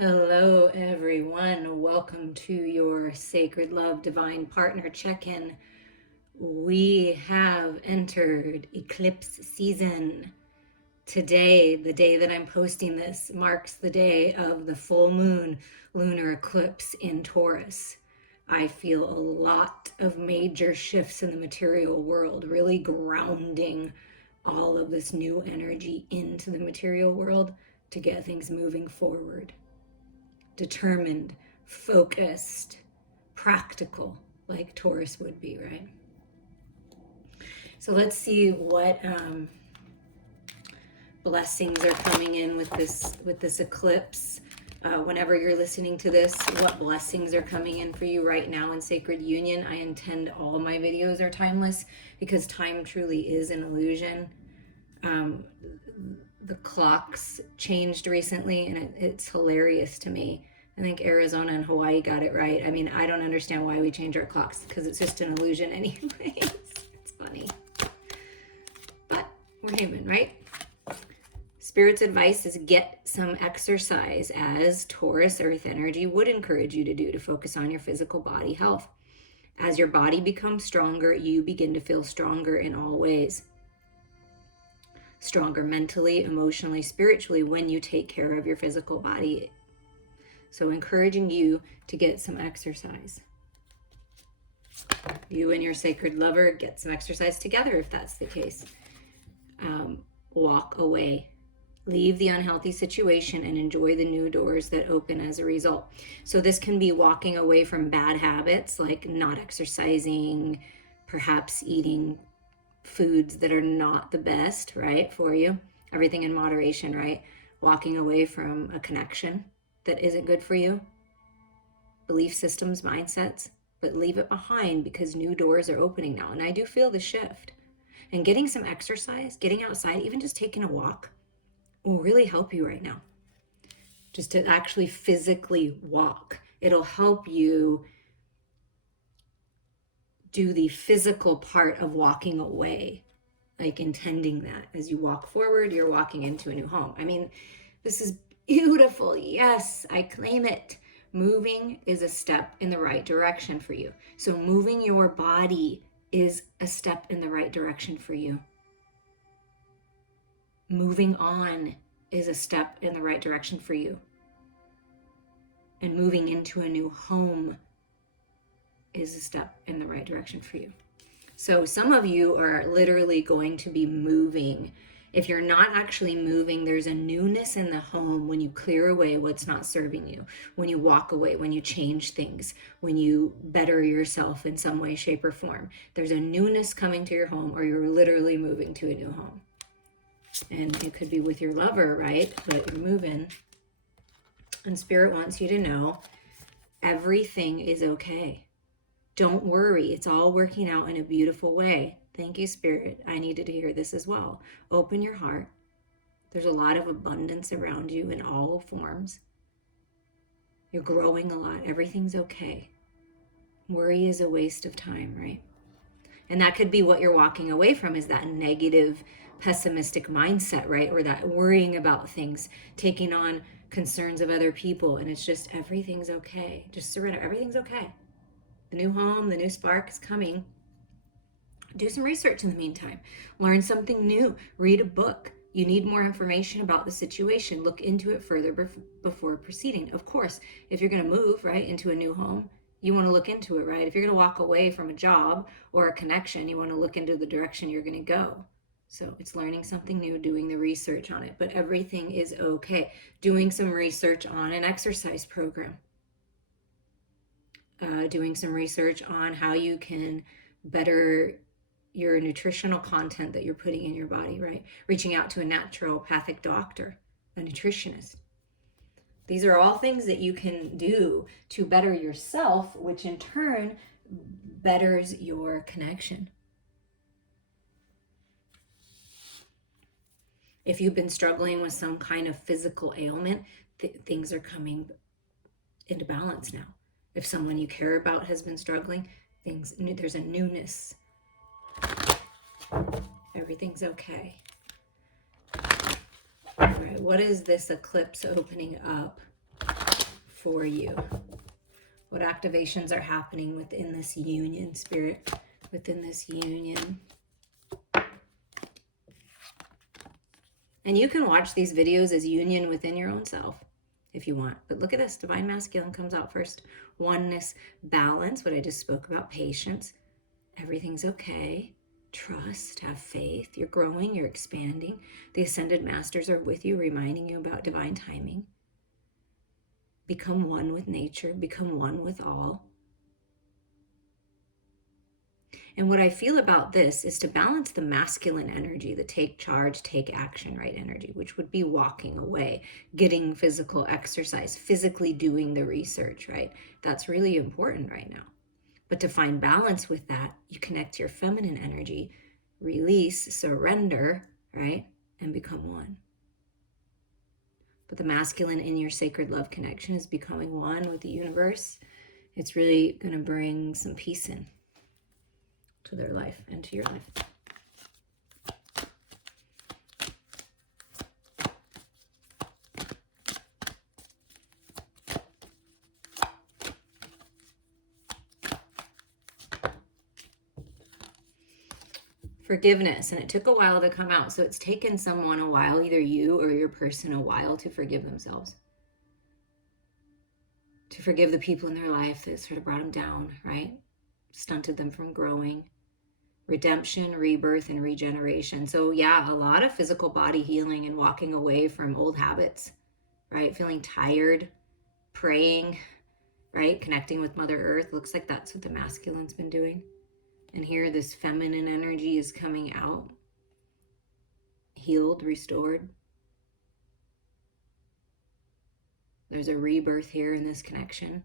Hello, everyone. Welcome to your Sacred Love Divine Partner check-in. We have entered eclipse season. Today, the day that I'm posting this, marks the day of the full moon lunar eclipse in Taurus. I feel a lot of major shifts in the material world, really grounding all of this new energy into the material world to get things moving forward. Determined, focused, practical, like Taurus would be, right? So let's see what blessings are coming in with this eclipse. Whenever you're listening to this, what blessings are coming in for you right now in Sacred Union. I intend all my videos are timeless because time truly is an illusion. The clocks changed recently, and it's hilarious to me. I think Arizona and Hawaii got it right. I mean, I don't understand why we change our clocks because it's just an illusion anyways. It's funny. But we're human, right? Spirit's advice is get some exercise, as Taurus earth energy would encourage you to do, to focus on your physical body health. As your body becomes stronger, you begin to feel stronger in all ways. Stronger mentally, emotionally, spiritually when you take care of your physical body. So encouraging you to get some exercise. You and your sacred lover get some exercise together if that's the case. Walk away. Leave the unhealthy situation and enjoy the new doors that open as a result. So this can be walking away from bad habits like not exercising, perhaps eating foods that are not the best, right, for you. Everything in moderation, right? Walking away from a connection that isn't good for you. Belief systems, mindsets, but leave it behind because new doors are opening now. And I do feel the shift. And getting some exercise, getting outside, even just taking a walk will really help you right now. Just to actually physically walk. It'll help you do the physical part of walking away, like intending that as you walk forward, you're walking into a new home. I mean, this is beautiful. Yes, I claim it. Moving is a step in the right direction for you. So moving your body is a step in the right direction for you. Moving on is a step in the right direction for you. And moving into a new home is a step in the right direction for you. So some of you are literally going to be moving. If you're not actually moving, there's a newness in the home when you clear away what's not serving you, when you walk away, when you change things, when you better yourself in some way, shape, or form. There's a newness coming to your home, or you're literally moving to a new home. And it could be with your lover, right? But you're moving. And Spirit wants you to know everything is okay. Don't worry. It's all working out in a beautiful way. Thank you, Spirit. I needed to hear this as well. Open your heart. There's a lot of abundance around you in all forms. You're growing a lot. Everything's okay. Worry is a waste of time, right? And that could be what you're walking away from, is that negative, pessimistic mindset, right? Or that worrying about things, taking on concerns of other people. And it's just, everything's okay. Just surrender. Everything's okay. The new home, the new spark is coming. Do some research in the meantime. Learn something new. Read a book. You need more information about the situation. Look into it further before proceeding. Of course, if you're going to move, right, into a new home, you want to look into it, right? If you're going to walk away from a job or a connection, you want to look into the direction you're going to go. So it's learning something new, doing the research on it. But everything is okay. Doing some research on an exercise program. Doing some research on how you can better your nutritional content that you're putting in your body, right? Reaching out to a naturopathic doctor, a nutritionist. These are all things that you can do to better yourself, which in turn betters your connection. If you've been struggling with some kind of physical ailment, things are coming into balance now. If someone you care about has been struggling, there's a newness. Everything's okay. All right, what is this eclipse opening up? for you? What activations are happening within this union, Spirit, within this union? And you can watch these videos as union within your own self if you want. But look at this. Divine Masculine comes out first. Oneness, balance, what I just spoke about, patience. Everything's okay. Trust, have faith. You're growing, you're expanding. The Ascended Masters are with you, reminding you about divine timing. Become one with nature, become one with all. And what I feel about this is to balance the masculine energy, the take charge, take action, right energy, which would be walking away, getting physical exercise, physically doing the research, right? That's really important right now. But to find balance with that, you connect to your feminine energy, release, surrender, right? And become one. But the masculine in your sacred love connection is becoming one with the universe. It's really going to bring some peace in to their life and to your life. Forgiveness, and it took a while to come out. So it's taken someone a while, either you or your person, a while to forgive themselves. To forgive the people in their life that sort of brought them down, right? Stunted them from growing. Redemption, rebirth, and regeneration. So yeah, a lot of physical body healing and walking away from old habits, right? Feeling tired, praying, right? Connecting with Mother Earth. Looks like that's what the masculine's been doing. And here this feminine energy is coming out, healed, restored. There's a rebirth here in this connection.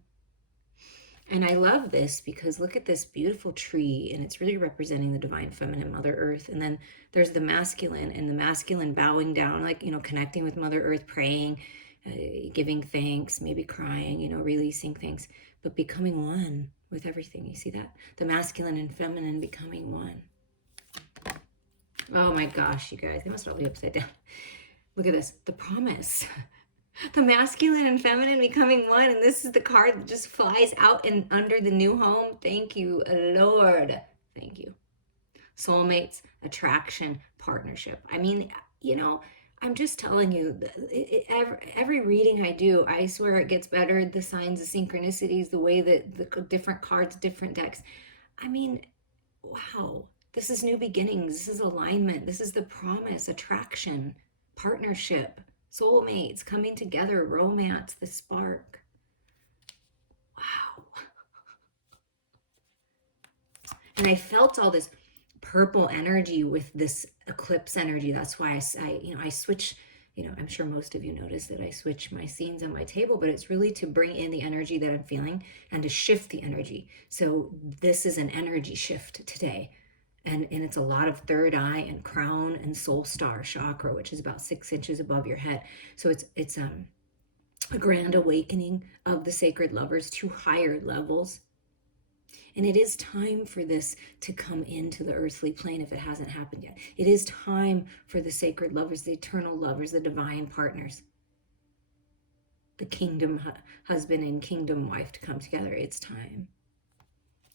And I love this because look at this beautiful tree, and it's really representing the divine feminine, Mother Earth. And then there's the masculine, and the masculine bowing down, like, connecting with Mother Earth, praying, giving thanks, maybe crying, releasing things, but becoming one with everything. You see that? The masculine and feminine becoming one. Oh my gosh, you guys, they must all be upside down. Look at this, the promise. The masculine and feminine becoming one, and this is the card that just flies out and under the new home. Thank you, Lord. Thank you. Soulmates, attraction, partnership. I mean, I'm just telling you, every reading I do, I swear it gets better. The signs, the synchronicities, the way that the different cards, different decks. I mean, wow. This is new beginnings. This is alignment. This is the promise, attraction, partnership, soulmates coming together, romance, the spark. Wow. And I felt all this purple energy with this eclipse energy. That's why I switch, I'm sure most of you notice that I switch my scenes on my table, but it's really to bring in the energy that I'm feeling and to shift the energy. So this is an energy shift today. And it's a lot of third eye and crown and soul star chakra, which is about 6 inches above your head. So it's a grand awakening of the sacred lovers to higher levels. And it is time for this to come into the earthly plane if it hasn't happened yet. It is time for the sacred lovers, the eternal lovers, the divine partners, the kingdom husband and kingdom wife to come together. It's time.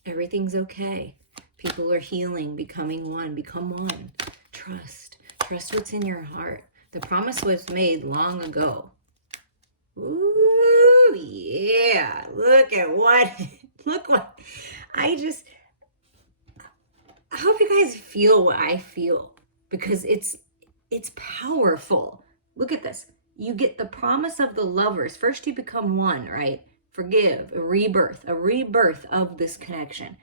Everything's okay. People are healing, becoming one. Become one. Trust. Trust what's in your heart. The promise was made long ago. Ooh, yeah. Look what, I hope you guys feel what I feel, because it's powerful. Look at this. You get the promise of the lovers. First you become one, right? Forgive, a rebirth of this connection.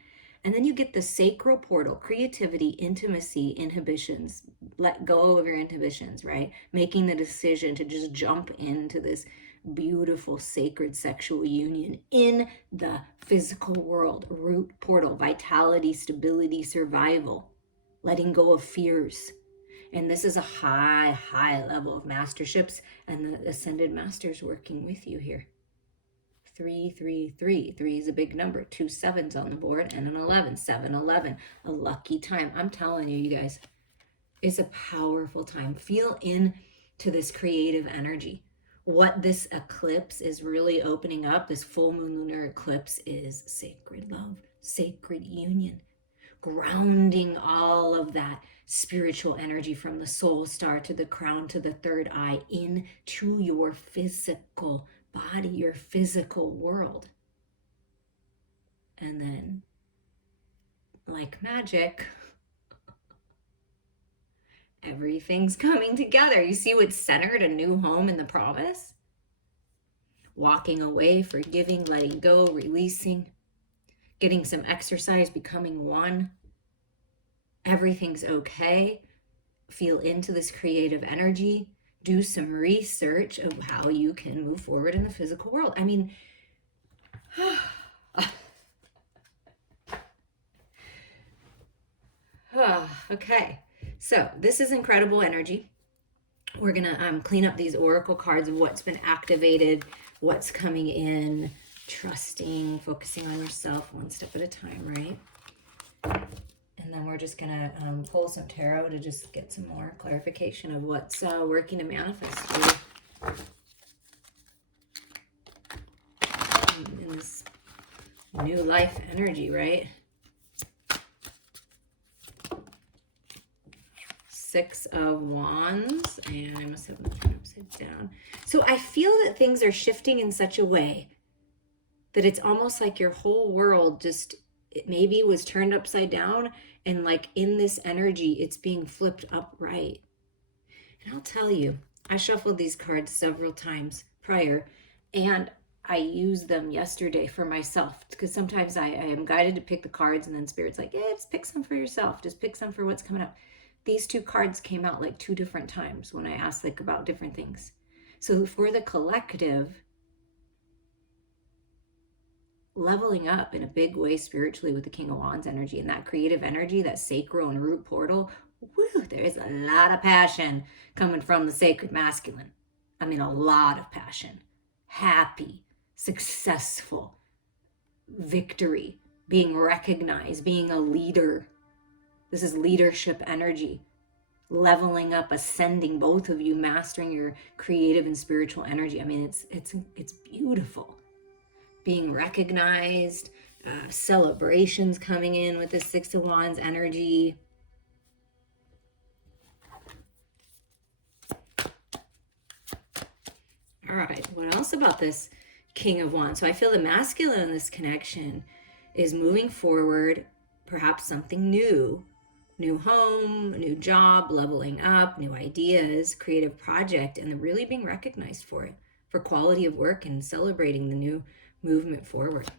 And then you get the sacral portal, creativity, intimacy, inhibitions. Let go of your inhibitions, right? Making the decision to just jump into this beautiful sacred sexual union in the physical world. Root portal, vitality, stability, survival. Letting go of fears. And this is a high level of masterships, and the ascended masters working with you here. 3, 3, 3. 3 is a big number. 2 7s on the board and an 11. 7, 11. A lucky time. I'm telling you, you guys, it's a powerful time. Feel in to this creative energy. what this eclipse is really opening up, this full moon lunar eclipse, is sacred love, sacred union, grounding all of that spiritual energy from the soul star to the crown to the third eye into your physical body, your physical world. And then, like magic, everything's coming together. You see what's centered, a new home in the promise? Walking away, forgiving, letting go, releasing, getting some exercise, becoming one. Everything's okay. Feel into this creative energy. Do some research of how you can move forward in the physical world. I mean, okay. So this is incredible energy. We're going to clean up these oracle cards of what's been activated, what's coming in, trusting, focusing on yourself one step at a time, right? And then we're just going to pull some tarot to just get some more clarification of what's working to manifest in this new life energy, right? Six of Wands, and I must have nothing upside down. So I feel that things are shifting in such a way that it's almost like your whole world just, it maybe was turned upside down, and like in this energy, it's being flipped upright. And I'll tell you, I shuffled these cards several times prior, and I used them yesterday for myself, because sometimes I am guided to pick the cards, and then Spirit's like, yeah, just pick some for yourself. Just pick some for what's coming up. These two cards came out like 2 different times when I asked like about different things. So for the collective, leveling up in a big way spiritually with the King of Wands energy and that creative energy, that sacral and root portal, woo, there is a lot of passion coming from the sacred masculine. I mean, a lot of passion. Happy, successful, victory, being recognized, being a leader. This is leadership energy, leveling up, ascending, both of you mastering your creative and spiritual energy. I mean, it's beautiful. Being recognized, celebrations coming in with the Six of Wands energy. All right, what else about this King of Wands? So I feel the masculine in this connection is moving forward, perhaps something new. New home, new job, leveling up, new ideas, creative project, and really being recognized for it, for quality of work and celebrating the new movement forward.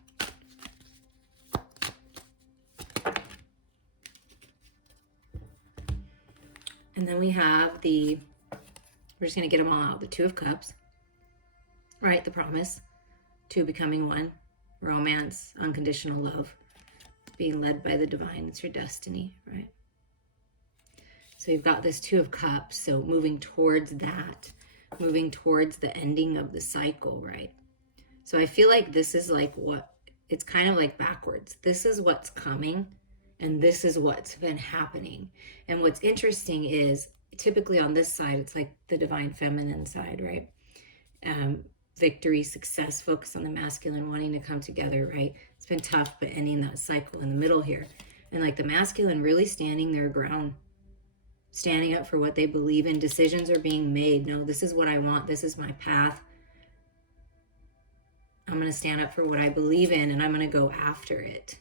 And then we have we're just going to get them all out. The Two of Cups, right? The promise, two becoming one, romance, unconditional love, being led by the divine. It's your destiny, right? So you've got this Two of Cups, so moving towards that, moving towards the ending of the cycle, right? So I feel like this is like it's kind of like backwards. This is what's coming, and this is what's been happening. And what's interesting is, typically on this side, it's like the divine feminine side, right? Victory, success, focus on the masculine, wanting to come together, right? It's been tough, but ending that cycle in the middle here. And like the masculine really standing their ground, standing up for what they believe in. Decisions are being made. No, this is what I want. This is my path. I'm going to stand up for what I believe in, and I'm going to go after it.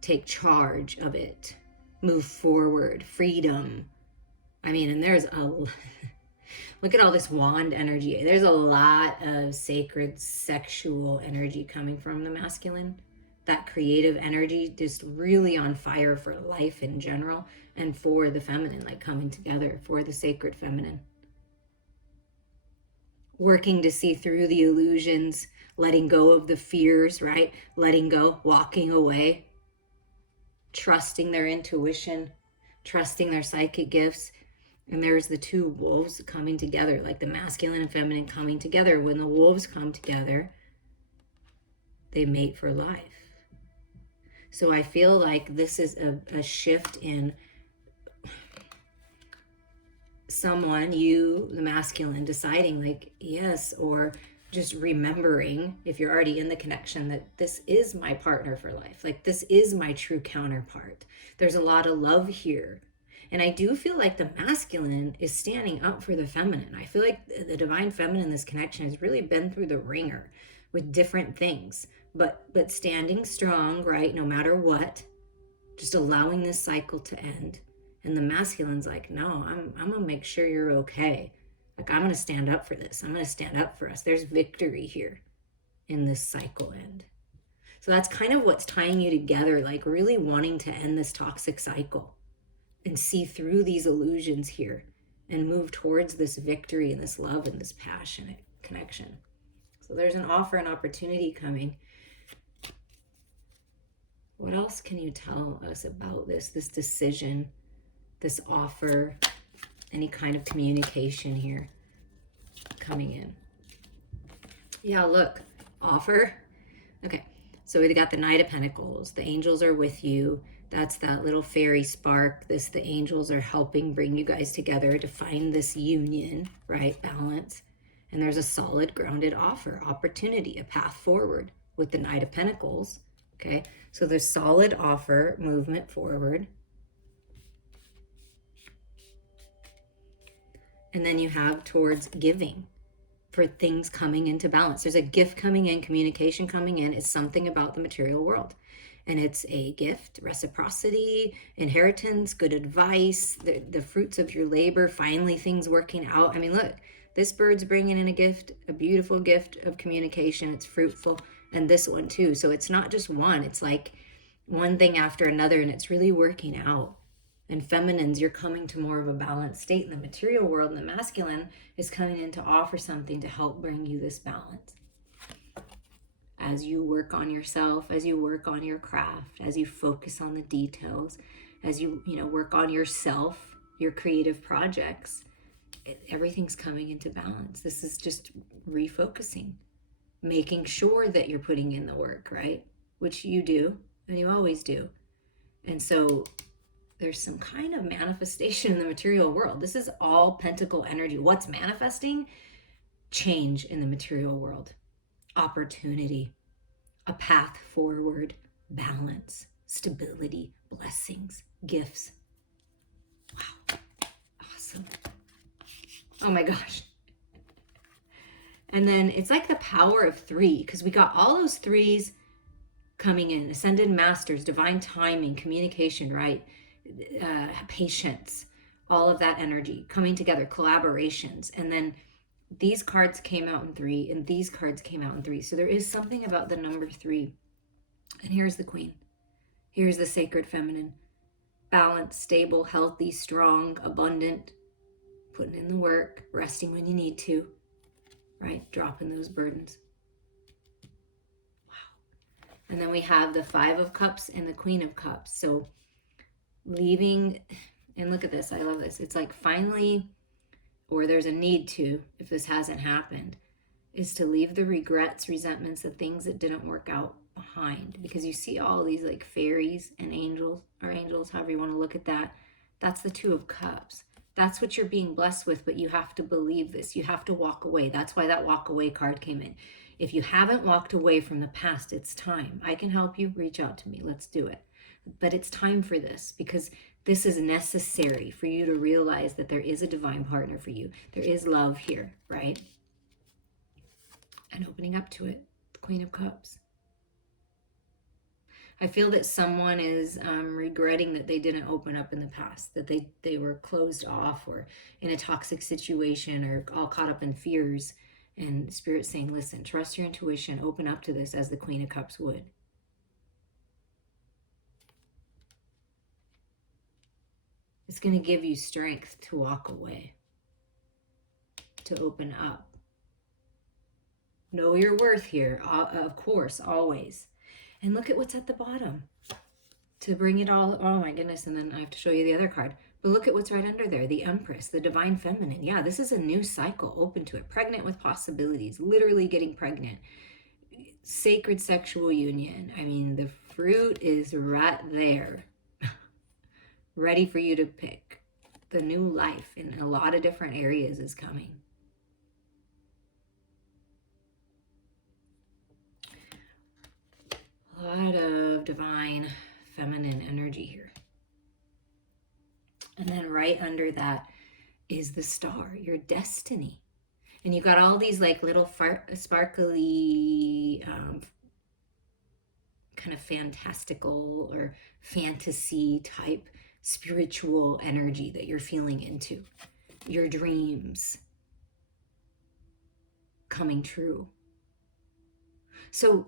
Take charge of it. Move forward. Freedom. I mean, and there's look at all this wand energy. There's a lot of sacred sexual energy coming from the masculine. That creative energy just really on fire for life in general, and for the feminine, like coming together for the sacred feminine. Working to see through the illusions, letting go of the fears, right? Letting go, walking away, trusting their intuition, trusting their psychic gifts. And there's the two wolves coming together, like the masculine and feminine coming together. When the wolves come together, they mate for life. So I feel like this is a shift in someone, you, the masculine, deciding like, yes, or just remembering, if you're already in the connection, that this is my partner for life. Like, this is my true counterpart. There's a lot of love here. And I do feel like the masculine is standing up for the feminine. I feel like the divine feminine, this connection, has really been through the ringer with different things, but standing strong, right? No matter what, just allowing this cycle to end. And the masculine's like, no, I'm gonna make sure you're okay. Like, I'm gonna stand up for this. I'm gonna stand up for us. There's victory here in this cycle end. So that's kind of what's tying you together, like really wanting to end this toxic cycle and see through these illusions here and move towards this victory and this love and this passionate connection. So there's an offer and opportunity coming. What else can you tell us about this decision, this offer, any kind of communication here coming in? Yeah, look, offer. Okay, so we got the Knight of Pentacles. The angels are with you. That's that little fairy spark. The angels are helping bring you guys together to find this union, right? Balance. And there's a solid, grounded offer, opportunity, a path forward with the Knight of Pentacles. Okay, so there's solid offer, movement forward. And then you have towards giving, for things coming into balance. There's a gift coming in, communication coming in. It's something about the material world. And it's a gift, reciprocity, inheritance, good advice, the fruits of your labor, finally things working out. I mean, look, this bird's bringing in a gift, a beautiful gift of communication. It's fruitful. And this one too. So it's not just one. It's like one thing after another, and it's really working out. And feminines, you're coming to more of a balanced state in the material world, and the masculine is coming in to offer something to help bring you this balance. As you work on yourself, as you work on your craft, as you focus on the details, as you work on yourself, your creative projects, everything's coming into balance. This is just refocusing, making sure that you're putting in the work, right? Which you do, and you always do. And so there's some kind of manifestation in the material world. This is all pentacle energy. What's manifesting? Change in the material world. Opportunity. A path forward. Balance. Stability. Blessings. Gifts. Wow. Awesome. Oh my gosh. And then it's like the power of 3, because we got all those 3s coming in. Ascended masters, divine timing, communication, right? Patience, all of that energy coming together, collaborations. And then these cards came out in 3, and these cards came out in 3. So there is something about the number 3. And here's the Queen. Here's the sacred feminine. Balanced, stable, healthy, strong, abundant, putting in the work, resting when you need to, right? Dropping those burdens. Wow. And then we have the 5 of Cups and the Queen of Cups. So leaving, and look at this, I love this. It's like finally, or there's a need to, if this hasn't happened, is to leave the regrets, resentments, the things that didn't work out behind. Because you see all these like fairies and angels, or angels, however you want to look at that. That's the 2 of Cups. That's what you're being blessed with, but you have to believe this. You have to walk away. That's why that walk away card came in. If you haven't walked away from the past, it's time. I can help you. Reach out to me. Let's do it. But it's time for this, because this is necessary for you to realize that there is a divine partner for you. There is love here, right? And opening up to it, the Queen of Cups. I feel that someone is regretting that they didn't open up in the past, that they were closed off or in a toxic situation or all caught up in fears. And Spirit's saying, listen, trust your intuition, open up to this as the Queen of Cups would. It's going to give you strength to walk away, to open up. Know your worth here, of course, always. And look at what's at the bottom. To bring it all, oh my goodness, and then I have to show you the other card. But look at what's right under there, the Empress, the divine feminine. Yeah, this is a new cycle, open to it. Pregnant with possibilities, literally getting pregnant. Sacred sexual union. I mean, the fruit is right there. Ready for you to pick. the new life in a lot of different areas is coming. A lot of divine feminine energy here. And then right under that is the star, your destiny. And you got all these like little sparkly, kind of fantastical or fantasy type spiritual energy that you're feeling into. Your dreams coming true. So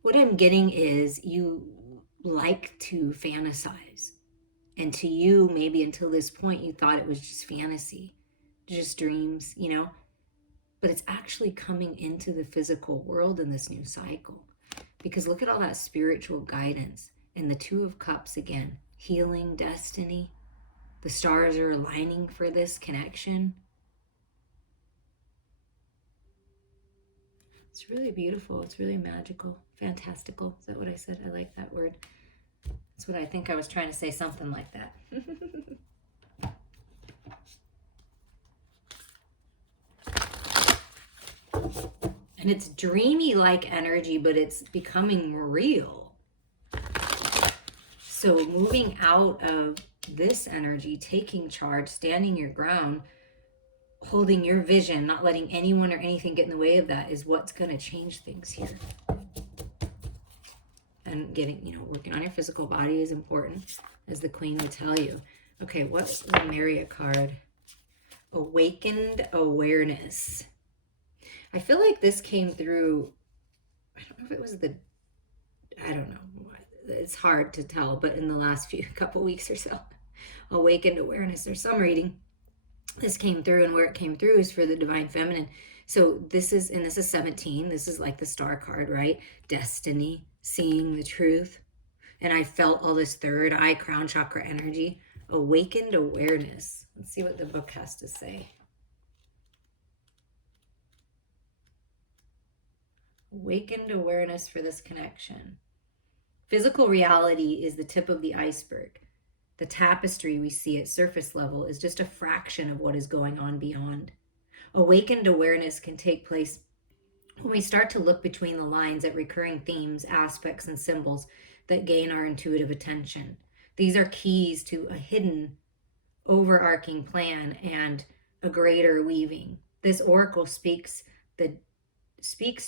what I'm getting is you like to fantasize. And to you, maybe until this point, you thought it was just fantasy, just dreams, you know? But it's actually coming into the physical world in this new cycle. Because look at all that spiritual guidance. And the Two of Cups again, healing, destiny. The stars are aligning for this connection. It's really beautiful. It's really magical, fantastical. Is that what I said? I like that word. That's what I think I was trying to say, something like that. And it's dreamy like energy, but it's becoming real. So moving out of this energy, taking charge, standing your ground, holding your vision, not letting anyone or anything get in the way of that is what's going to change things here. And getting, working on your physical body is important, as the Queen would tell you. Okay, what's the Marriott card? Awakened awareness. I feel like this came through, I don't know if it was I don't know. It's hard to tell, but in the last couple weeks or so, awakened awareness or some reading, this came through, and where it came through is for the divine feminine. So this is 17. This is like the star card, right? Destiny, seeing the truth. And I felt all this third eye, crown chakra energy. Awakened awareness. Let's see what the book has to say. Awakened awareness for this connection. Physical reality is the tip of the iceberg. The tapestry we see at surface level is just a fraction of what is going on beyond. Awakened awareness can take place when we start to look between the lines at recurring themes, aspects, and symbols that gain our intuitive attention. These are keys to a hidden, overarching plan and a greater weaving. This oracle speaks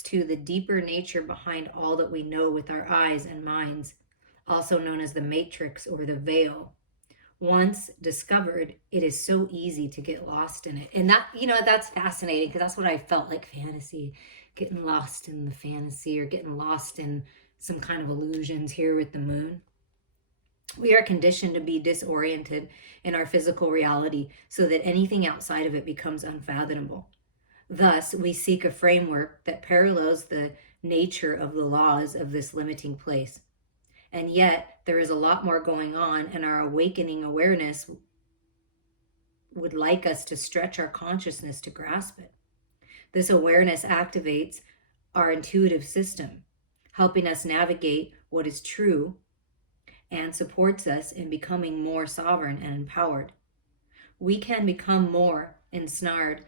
to the deeper nature behind all that we know with our eyes and minds, also known as the matrix or the veil. Once discovered, it is so easy to get lost in it. And that, that's fascinating, because that's what I felt like, fantasy, getting lost in the fantasy or getting lost in some kind of illusions here with the moon. We are conditioned to be disoriented in our physical reality so that anything outside of it becomes unfathomable. Thus, we seek a framework that parallels the nature of the laws of this limiting place. And yet, there is a lot more going on, and our awakening awareness would like us to stretch our consciousness to grasp it. This awareness activates our intuitive system, helping us navigate what is true and supports us in becoming more sovereign and empowered. We can become more ensnared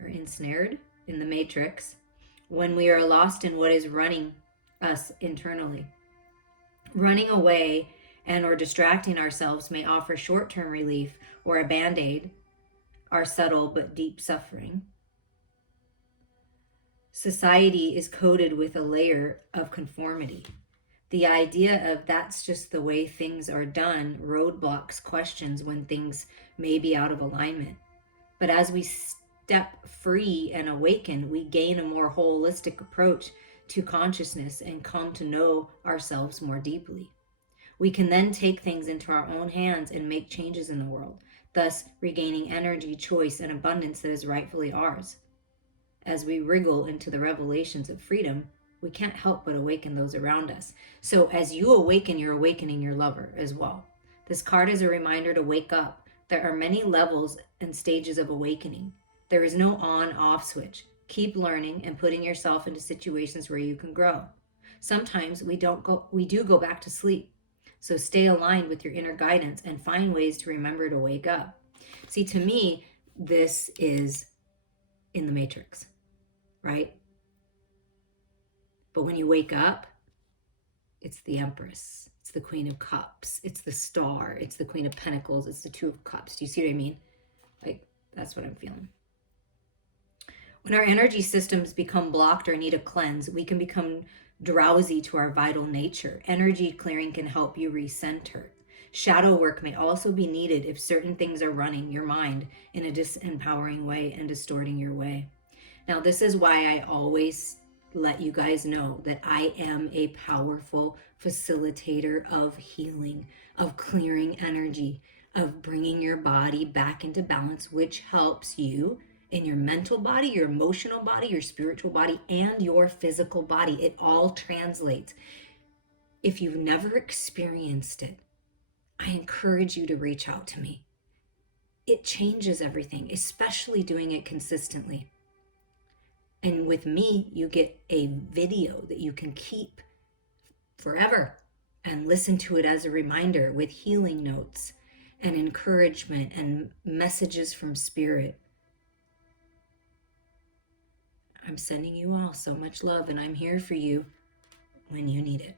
in the matrix when we are lost in what is running us internally. Running away and or distracting ourselves may offer short-term relief or a band-aid, our subtle but deep suffering. Society is coated with a layer of conformity. The idea of that's just the way things are done roadblocks questions when things may be out of alignment. But as we step free and awaken, we gain a more holistic approach to consciousness and come to know ourselves more deeply. We can then take things into our own hands and make changes in the world, thus regaining energy, choice, and abundance that is rightfully ours. As we wriggle into the revelations of freedom, we can't help but awaken those around us. So as you awaken, you're awakening your lover as well. This card is a reminder to wake up. There are many levels and stages of awakening. There is no on-off switch. Keep learning and putting yourself into situations where you can grow. Sometimes we do go back to sleep. So stay aligned with your inner guidance and find ways to remember to wake up. See, to me, this is in the Matrix, right? But when you wake up, it's the Empress, it's the Queen of Cups, it's the Star, it's the Queen of Pentacles, it's the Two of Cups. Do you see what I mean? Like, that's what I'm feeling. When our energy systems become blocked or need a cleanse, we can become drowsy to our vital nature. Energy clearing can help you recenter. Shadow work may also be needed if certain things are running your mind in a disempowering way and distorting your way. Now, this is why I always let you guys know that I am a powerful facilitator of healing, of clearing energy, of bringing your body back into balance, which helps you in your mental body, your emotional body, your spiritual body, and your physical body. It all translates. If you've never experienced it, I encourage you to reach out to me. It changes everything, especially doing it consistently. And with me, you get a video that you can keep forever and listen to it as a reminder with healing notes and encouragement and messages from Spirit. I'm sending you all so much love, and I'm here for you when you need it.